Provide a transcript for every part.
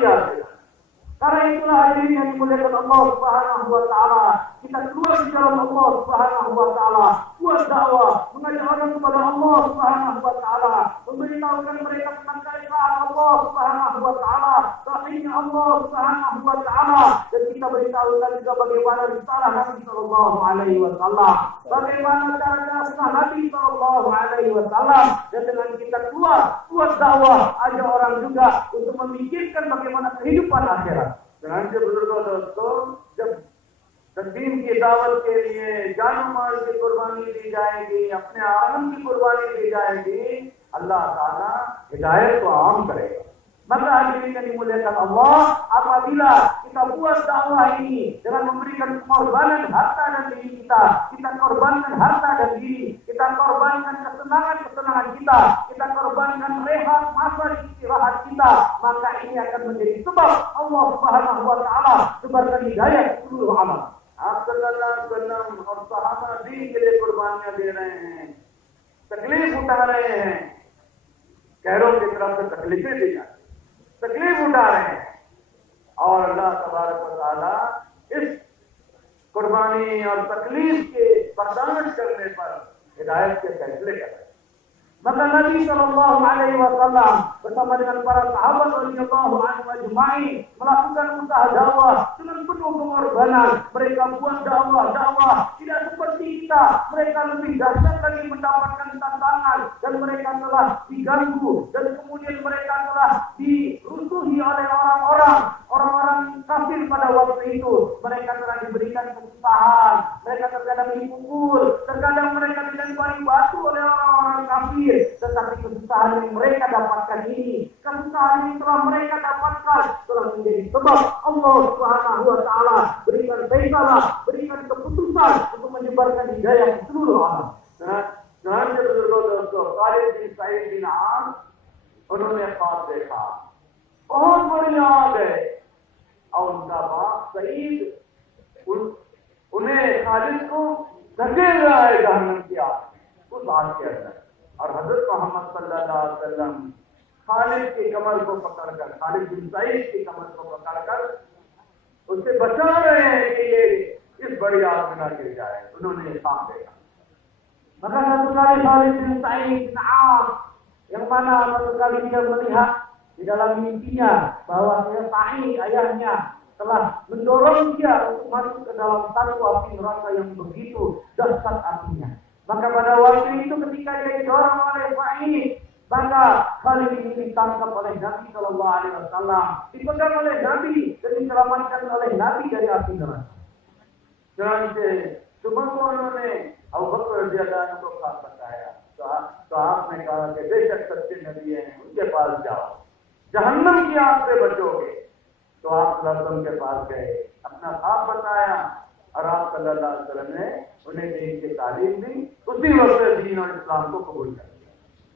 biasa. Karena itulah hadirin yang dimuliakan Allah Subhanahu wa taala, kita keluar di jalan Allah Subhanahu wa taala, buat dakwah, mengajak orang kepada Allah Subhanahu wa taala, memberitahukan mereka tentang keesaan Allah Subhanahu wa taala, tauhidnya Allah Subhanahu wa taala, dan kita beritahukan juga bagaimana risalah Nabi sallallahu alaihi wasallam, bagaimana cara sunnah Nabi sallallahu alaihi wasallam, dan dengan kita keluar buat dakwah, ajak orang juga untuk memikirkan bagaimana kehidupan akhirat. ध्यान से बुजुर्गों दोस्तों, जब दीन की दावत के लिए जान माल की कुर्बानी दी जाएगी, अपने आलम की कुर्बानी दी जाएगी, अल्लाह ताला हिदायत को आम करेगा. Maka hadirin yang dimuliakan Allah, apabila kita buat dakwah ini dengan memberikan pengorbanan harta dan diri kita korbankan harta dan diri, kita korbankan kesenangan kita korbankan rehat masa istirahat kita, maka ini akan menjadi sebab Allah Subhanahu wa taala sebarkan hidayah seluruh amal. आप सल्लल्लाहु अलैहि वसल्लम और सहाबा दीन के लिए कुर्बानियां दे रहे हैं, तकलीफ उठा रहे हैं, गैरों की तरफ से तकलीफें दी जाती, तकलीफ उठा रहे हैं, और अल्लाह तबारक व तआला इस कुर्बानी और तकलीफ के बर्दाश्त करने पर हिदायत के फैसले कर रहे हैं. Maka Nabi sallallahu alaihi wasallam bersama dengan para sahabat radhiyallahu anhum ajma'in melakukan usaha dakwah dengan penuh pengorbanan. Mereka buat dakwah tidak seperti kita. Mereka lebih dahsyat lagi mendapatkan tantangan, dan mereka telah diganggu, dan kemudian mereka telah diruntuhi oleh orang-orang kafir pada waktu itu. Mereka telah diberikan kesusahan, mereka terkadang dipukul, terkadang mereka dilempari batu oleh orang-orang kafir. Tetapi kesusahan yang mereka dapatkan ini, kesusahan yang telah mereka dapatkan telah menjadi sebab Allah Subhanahu wa taala berikan faisalah, berikan keputusan untuk menyebarkan hidayah di seluruh alam. ध्यान से बुजुर्गों दोस्तों, खालिद बिन सईद बिन आस, उन्होंने ख्वाब देखा, बहुत बड़ी आग है, और उनका बाप सईद उन्हें खालिद को धकेल रहा है जहन्नम की आग, उस आग के अंदर. और हजरत मोहम्मद सल्लल्लाहु अलैहि वसल्लम खालिद की कमर को पकड़कर, खालिद बिन सईद की कमर को पकड़कर उसे बचा रहे हैं कि ये इस बड़ी आग में न गिर जाए. उन्होंने ख्वाब देखा. Maka satu kali Khalid bin Sa'id bin As, yang mana satu kali dia melihat di dalam mimpinya bahwa Sa'id ayahnya telah mendorong dia untuk masuk ke dalam satu api neraka yang begitu dahsyat apinya. Maka pada waktu itu ketika dia didorong oleh Sa'id, maka Khalid ini ditangkap oleh Nabi sallallahu alaihi wasallam, dipegang oleh Nabi dan diselamatkan oleh Nabi dari api neraka. चुनांचे सुबह को उन्होंने अबू बकर रज़ियल्लाहु अन्हु को ख्वाब बताया, तो आपने कहा कि बेशक सच्चे नबी हैं, उनके पास जाओ, जहन्नम की आग से बचोगे. तो आप सल्लल्लाहु अलैहि वसल्लम के पास गए, अपना ख्वाब बताया, और आप सल्लल्लाहु अलैहि वसल्लम ने उन्हें दीन की तालीम दी. उसी वक्त दीन और इस्लाम को कबूल कर लिया.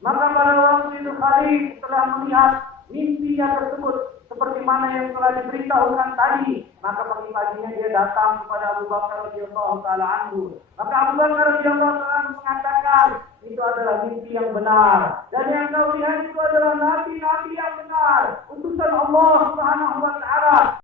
Maka pada waktu itu Khalid setelah melihat mimpinya tersebut seperti mana yang telah diberitahukan tadi, maka pagi-paginya dia datang kepada Abu Bakar radhiyallahu taala anhu. Maka Abu Bakar radhiyallahu taala anhu mengatakan, itu adalah mimpi yang benar, dan yang kau lihat itu adalah nabi yang benar, utusan Allah Subhanahu wa taala.